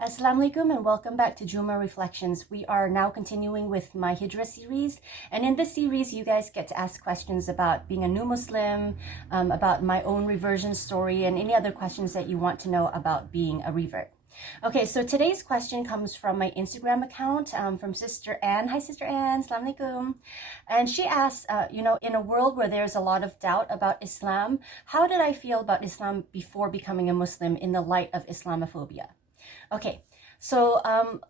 Assalamu alaikum and welcome back to Juma Reflections. We are now continuing with my Hijrah series, and in this series you guys get to ask questions about being a new Muslim, about my own reversion story, and any other questions that you want to know about being a revert. Okay, so today's question comes from my Instagram account from Sister Anne. Hi, Sister Anne. Assalamu alaikum. And she asks, in a world where there's a lot of doubt about Islam, how did I feel about Islam before becoming a Muslim in the light of Islamophobia? Okay, so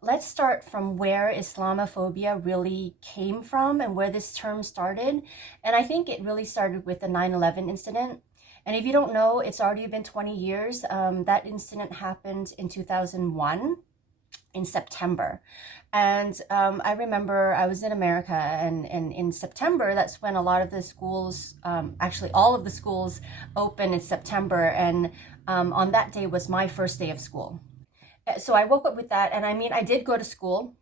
let's start from where Islamophobia really came from and where this term started. And I think it really started with the 9/11 incident. And if you don't know, it's already been 20 years. That incident happened in 2001 in September. And I remember I was in America, and in September, that's when a lot of the schools, actually all of the schools open in September. And on that day was my first day of school. So I woke up with that, and I did go to school,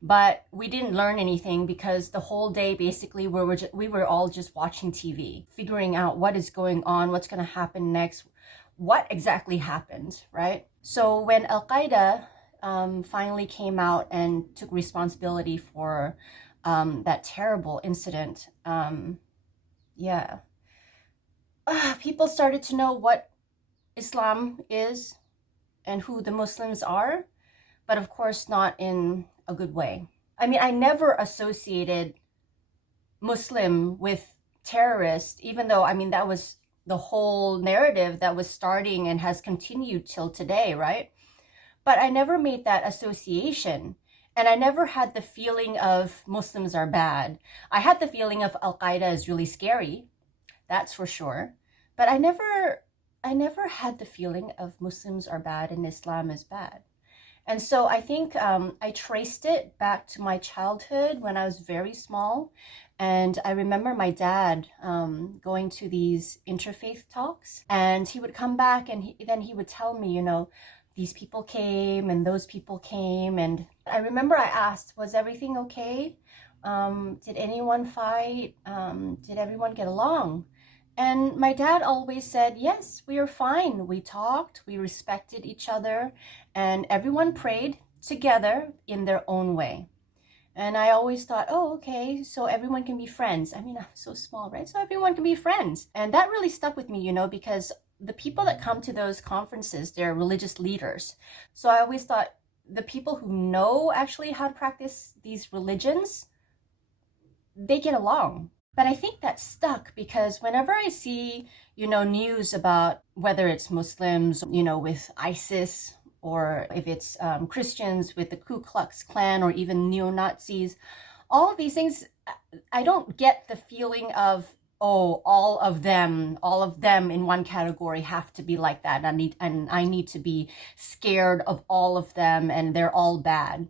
but we didn't learn anything because the whole day basically we were all just watching TV, figuring out what is going on, what's going to happen next, what exactly happened, right? So when Al-Qaeda finally came out and took responsibility for that terrible incident, people started to know what Islam is and who the Muslims are, but of course not in a good way. I never associated Muslim with terrorist, even though, that was the whole narrative that was starting and has continued till today, right? But I never made that association. And I never had the feeling of Muslims are bad. I had the feeling of Al-Qaeda is really scary, that's for sure. But I never had the feeling of Muslims are bad and Islam is bad. And so I think I traced it back to my childhood when I was very small. And I remember my dad going to these interfaith talks, and he would come back and then he would tell me, these people came and those people came. And I remember I asked, was everything okay? Did anyone fight? Did everyone get along? And my dad always said, yes, we are fine. We talked, we respected each other, and everyone prayed together in their own way. And I always thought, oh, okay, so everyone can be friends. I'm so small, right? So everyone can be friends. And that really stuck with me, because the people that come to those conferences, they're religious leaders. So I always thought the people who know actually how to practice these religions, they get along. But I think that stuck because whenever I see, news about whether it's Muslims, with ISIS, or if it's Christians with the Ku Klux Klan, or even neo-Nazis, all of these things, I don't get the feeling of, oh, all of them in one category have to be like that. And I need to be scared of all of them and they're all bad.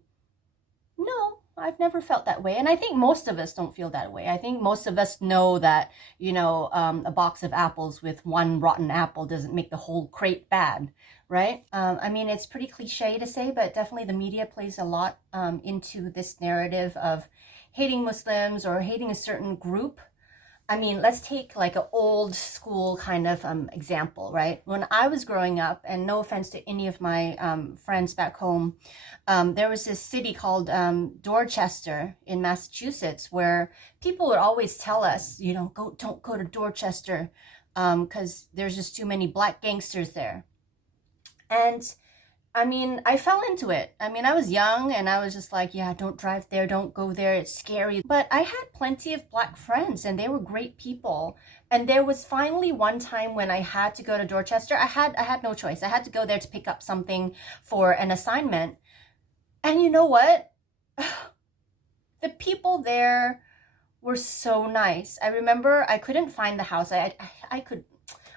No. I've never felt that way. And I think most of us don't feel that way. I think most of us know that, a box of apples with one rotten apple doesn't make the whole crate bad, right? It's pretty cliche to say, but definitely the media plays a lot into this narrative of hating Muslims or hating a certain group. Let's take like an old school kind of example, right? When I was growing up, and no offense to any of my friends back home, there was this city called Dorchester in Massachusetts where people would always tell us, don't go to Dorchester because there's just too many black gangsters there. And I fell into it. I was young and I was just like, yeah, don't drive there, don't go there, it's scary. But I had plenty of black friends and they were great people. And there was finally one time when I had to go to Dorchester. I had no choice. I had to go there to pick up something for an assignment. And you know what? The people there were so nice. I remember I couldn't find the house.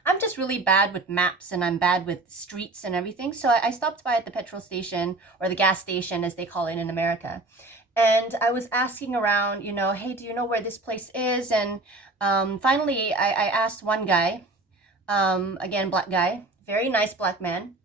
I'm just really bad with maps and I'm bad with streets and everything. So I stopped by at the petrol station, or the gas station as they call it in America. And I was asking around, hey, do you know where this place is? And finally I asked one guy, again, black guy, very nice black man.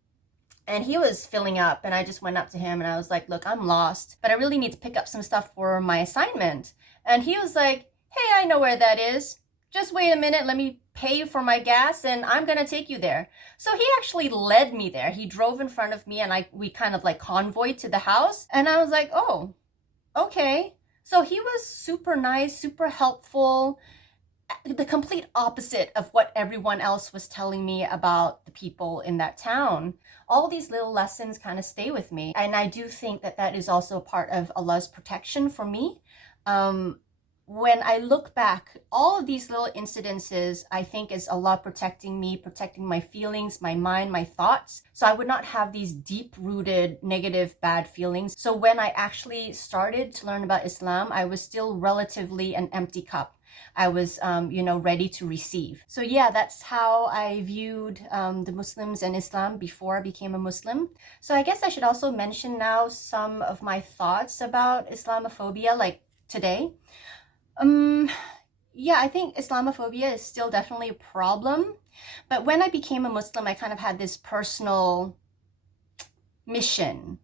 And he was filling up and I just went up to him and I was like, look, I'm lost, but I really need to pick up some stuff for my assignment. And he was like, hey, I know where that is. Just wait a minute. Let me pay for my gas and I'm gonna take you there. So he actually led me there. He drove in front of me and we kind of like convoyed to the house. And I was like, oh, okay. So he was super nice, super helpful, the complete opposite of what everyone else was telling me about the people in that town. All these little lessons kind of stay with me. And I do think that that is also part of Allah's protection for me. When I look back, all of these little incidences, I think is Allah protecting me, protecting my feelings, my mind, my thoughts. So I would not have these deep-rooted negative, bad feelings. So when I actually started to learn about Islam, I was still relatively an empty cup. I was, ready to receive. So yeah, that's how I viewed the Muslims and Islam before I became a Muslim. So I guess I should also mention now some of my thoughts about Islamophobia, like today. Yeah, I think Islamophobia is still definitely a problem. But when I became a Muslim, I kind of had this personal mission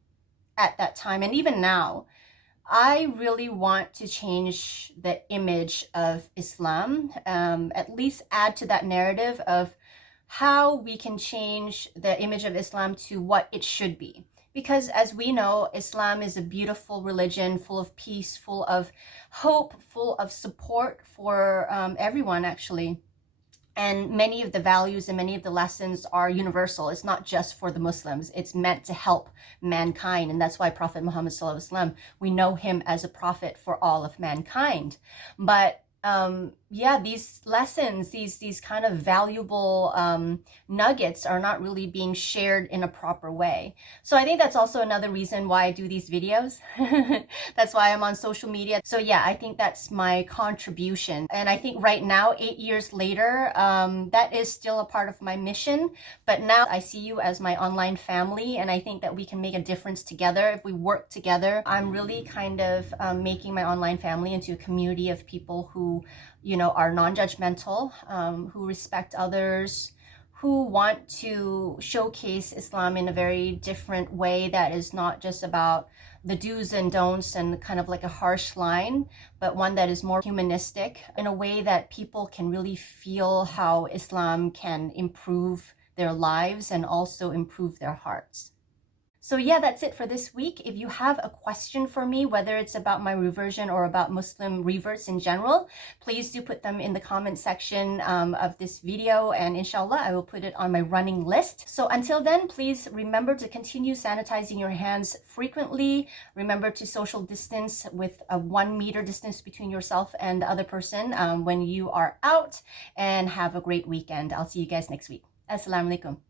at that time. And even now, I really want to change the image of Islam, at least add to that narrative of how we can change the image of Islam to what it should be. Because as we know, Islam is a beautiful religion, full of peace, full of hope, full of support for everyone, actually. And many of the values and many of the lessons are universal. It's not just for the Muslims. It's meant to help mankind. And that's why Prophet Muhammad Salallaahu Alayhi, we know him as a prophet for all of mankind. But these lessons, these kind of valuable nuggets are not really being shared in a proper way. So I think that's also another reason why I do these videos. That's why I'm on social media. So yeah, I think that's my contribution. And I think right now, 8 years later, that is still a part of my mission. But now I see you as my online family, and I think that we can make a difference together if we work together. I'm really kind of making my online family into a community of people who are non-judgmental, who respect others, who want to showcase Islam in a very different way that is not just about the do's and don'ts and kind of like a harsh line, but one that is more humanistic in a way that people can really feel how Islam can improve their lives and also improve their hearts. So yeah, that's it for this week. If you have a question for me, whether it's about my reversion or about Muslim reverts in general, please do put them in the comment section of this video, and inshallah, I will put it on my running list. So until then, please remember to continue sanitizing your hands frequently. Remember to social distance with a 1 meter distance between yourself and the other person when you are out, and have a great weekend. I'll see you guys next week. Assalamu alaikum.